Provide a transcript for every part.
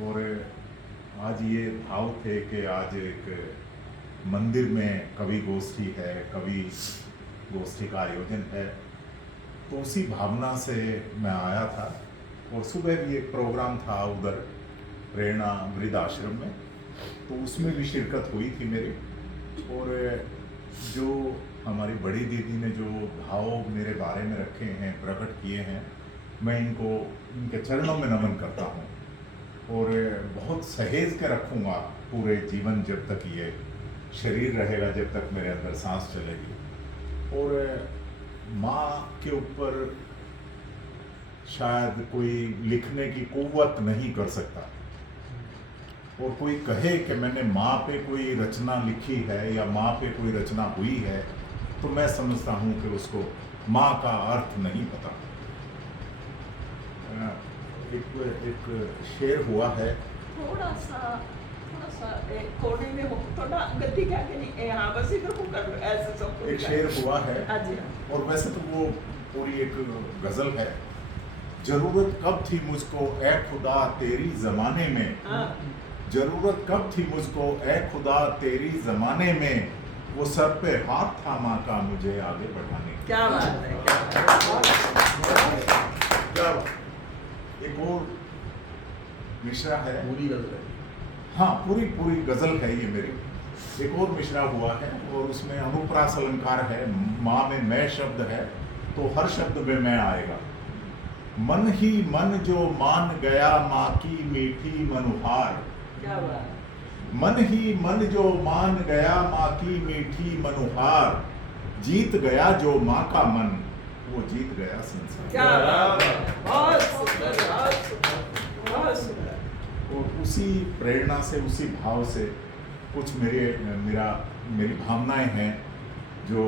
और आज ये भाव थे कि आज एक मंदिर में कवि गोष्ठी है, कवि गोष्ठी का आयोजन है, तो उसी भावना से मैं आया था। और सुबह भी एक प्रोग्राम था उधर प्रेरणा वृद्ध आश्रम में, तो उसमें भी शिरकत हुई थी मेरी। और जो हमारी बड़ी दीदी ने जो भाव मेरे बारे में रखे हैं, प्रकट किए हैं, मैं इनको इनके चरणों में नमन करता हूँ और बहुत सहेज के रखूँगा पूरे जीवन, जब तक ये शरीर रहेगा, जब तक मेरे अंदर सांस चलेगी। और माँ के ऊपर शायद कोई लिखने की कुव्वत नहीं कर सकता, और कोई कहे कि मैंने माँ पे कोई रचना लिखी है या माँ पे कोई रचना हुई है, तो मैं समझता हूँ कि उसको माँ का अर्थ नहीं पता। एक शेर हुआ है, थोड़ा सा कोने में हो, थोड़ा गलती क्या कि नहीं, हाँ बस इधर को कर लो, ऐसे सब एक शेर हुआ है। हाँ जी। और वैसे तो वो पूरी एक गजल है। जरूरत कब थी मुझको ए खुदा तेरी जमाने में, जरूरत कब थी मुझको ए खुदा तेरी जमाने में, वो सर पे हाथ था माँ का मुझे आगे बढ़ाने। क्या बात है, क्या बात। एक और मिश्रा है, पूरी गजल है। हाँ पूरी गजल है ये मेरी। एक और मिश्रा हुआ है और उसमें अनुप्रास अलंकार है, माँ में मैं शब्द है, तो हर शब्द में मैं आएगा। मन ही मन जो मान गया माँ की मीठी मनुहार, क्या बात। मन ही मन जो मान गया माँ की मीठी मनुहार, जीत गया जो माँ का मन, वो जीत गया संसार। क्या बात है, बहुत सुंदर, बहुत सुंदर, बहुत सुंदर। और उसी प्रेरणा से, उसी भाव से कुछ मेरी भावनाएं हैं जो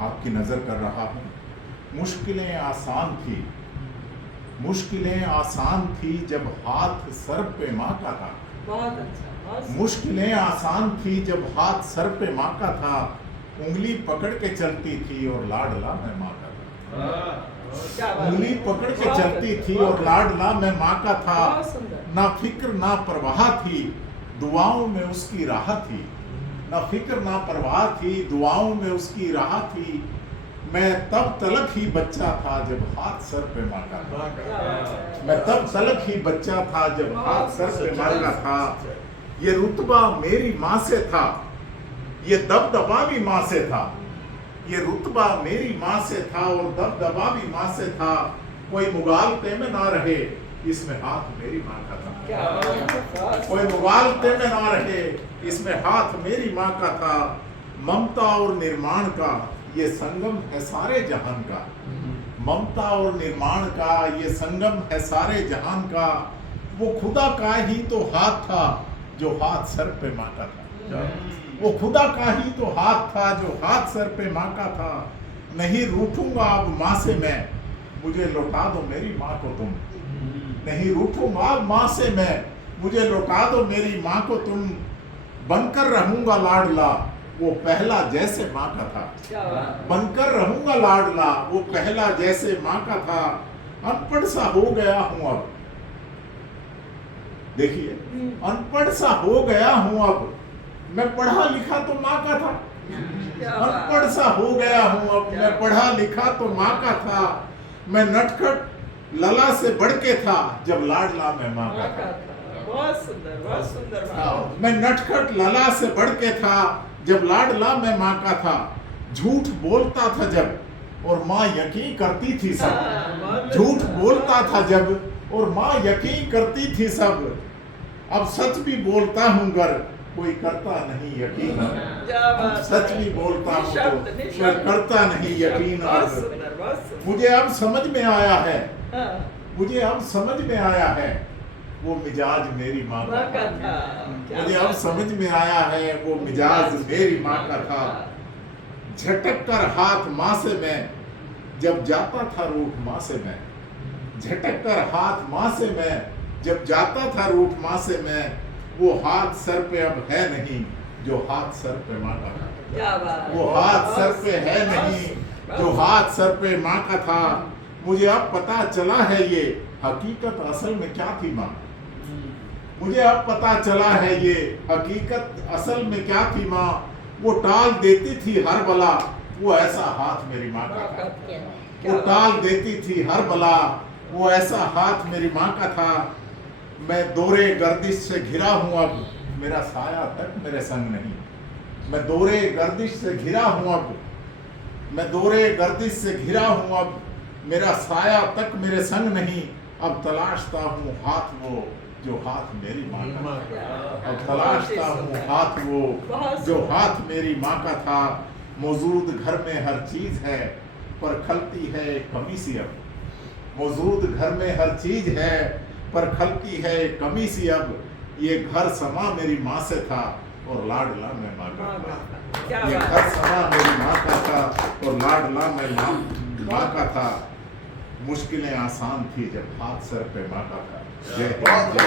आपकी नज़र कर रहा हूँ। मुश्किलें आसान थी, मुश्किलें आसान थी जब हाथ सर पे माँ का था। बहुत अच्छा, बहुत सुंदर। मुश्किलें आसान थी जब हाथ सर पे माँ का था, उंगली पकड़ के चलती थी और लाडला मैं माँ का था। क्या बात है। उंगली पकड़ के बहुत चलती अच्छा, थी बहुत और लाडला मैं माँ का था। बहुत सुंदर। ना फिक्र ना परवाह थी, दुआओं में उसकी राह थी। ना फिक्र ना परवाह थी, दुआओं में उसकी राह थी। मैं तब तलक ही बच्चा था जब हाथ सर पे माँ का था। मैं तब तलक ही बच्चा था जब हाथ सर पे माँ का था। ये रुतबा मेरी माँ से था, ये दबदबा भी माँ से था। ये रुतबा मेरी माँ से था और दबदबा भी माँ से था। कोई मुगालते में ना रहे, इसमें हाथ मेरी माँ का था। क्या बात है। कोई मुगालते में ना रहे, इसमें हाथ मेरी माँ का था। ममता और निर्माण का ये संगम है सारे जहान का, ममता और निर्माण का ये संगम है सारे जहान का। वो खुदा का ही तो हाथ था जो हाथ सर पे माँ का था। वो खुदा का ही तो हाथ था जो हाथ सर पे माँ का था। नहीं रूठूंगा अब माँ से मैं, मुझे लौटा दो मेरी माँ को तुम। नहीं रूठूंगा अब माँ से मैं, मुझे लौटा दो मेरी माँ को तुम। बनकर रहूंगा लाडला, वो पहला जैसे माँ का था। क्या बात। बनकर रहूंगा लाडला, वो पहला जैसे माँ का था। अनपढ़ सा हो गया हूं अब, देखिए अनपढ़ सा हो गया हूं अब, मैं पढ़ा लिखा तो माँ का था। क्या अनपढ़ बात। सा हो गया हूं अब, मैं पढ़ा लिखा तो माँ का था। मैं नटखट लला से बढ़ के था जब लाडला मैं माँ का था। बहुत सुंदर, बहुत सुंदर भाव। मैं नटखट लला से बढ़ के था जब लाडला मैं माँ का था। झूठ बोलता था जब और माँ यकीन करती थी सब। झूठ बोलता था जब और माँ यकीन करती थी सब। अब सच भी बोलता हूँ गर, कोई करता नहीं यकीन। अब सच भी बोलता हूँ तो कोई करता नहीं यकीन। मुझे अब समझ में आया है, मुझे अब समझ में आया है, वो मिजाज मेरी माँ का था। मुझे अब समझ में आया है, वो मिजाज मेरी माँ का था। झटक कर हाथ माँ से मैं, जब जाता था रूठ माँ से मैं। झटक कर हाथ माँ से मैं, जब जाता था रूठ माँ से मैं। वो हाथ सर पे अब है नहीं, जो हाथ सर पे माँ का था। वो हाथ सर पे है नहीं, जो हाथ सर पे माँ का था। मुझे अब पता चला है ये हकीकत असल में क्या थी माँ। मुझे अब पता चला है ये हकीकत असल में क्या थी माँ, वो टाल देती थी हर बला, वो ऐसा हाथ मेरी माँ का था। वो टाल देती थी हर बला, वो ऐसा हाथ मेरी माँ का था। मैं दौरे गर्दिश से घिरा हूँ अब, मेरा साया तक मेरे संग नहीं। मैं दौरे गर्दिश से घिरा हूँ अब, मैं दौरे गर्दिश से घिरा हूँ अब, मेरा साया तक मेरे संग नहीं। अब तलाशता हूँ हाथ वो जो हाथ मेरी माँ का था। अब तलाशता हूँ हाथ वो जो हाथ मेरी माँ का था। मौजूद घर में हर चीज है पर खलती है एक कमी सी अब। मौजूद घर में हर चीज है पर खलती है एक कमी सी अब। ये घर समा मेरी माँ से था और लाडला मैं माँ का था। ये घर समा मेरी माँ का था और लाडला मैं माँ का था। मुश्किलें आसान थी जब हाथ सर पे माँ का था। जय हिंद, जय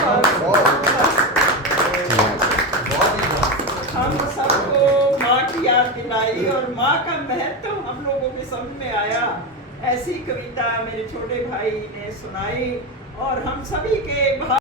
हम सबको माँ की याद दिलाई और माँ का महत्व हम लोगों के समझ में आया। ऐसी कविता मेरे छोटे भाई ने सुनाई और हम सभी के